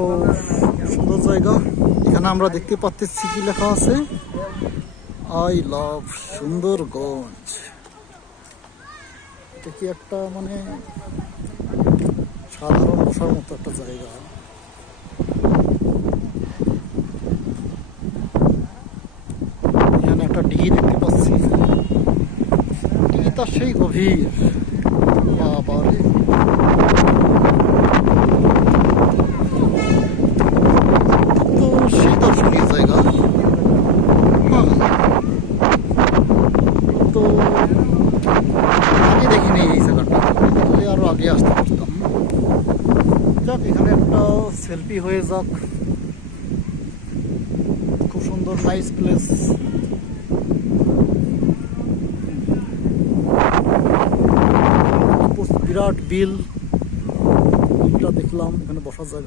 ও সুন্দর জায়গা। এখানে আমরা দেখতে পাচ্ছি কি লেখা আছে, আই লাভ সুন্দরগঞ্জ। এটা কি একটা মানে সাধারণ বসার মতো একটা জায়গা। এখানে একটা ডিগি দেখতে পাচ্ছি, ডিগিটা সেই গভীর, বাবারে। তো সেই দর্শনীয় জায়গা। হ্যাঁ, তো আগে দেখিনি এই জায়গাটা, তাহলে আরো আগে আসতে পারতাম। যাক, এখানে একটা সেলফি হয়ে যাক। খুব সুন্দর, নাইস প্লেস। বিরাট বিলটা দেখলাম, এখানে বসার জায়গা।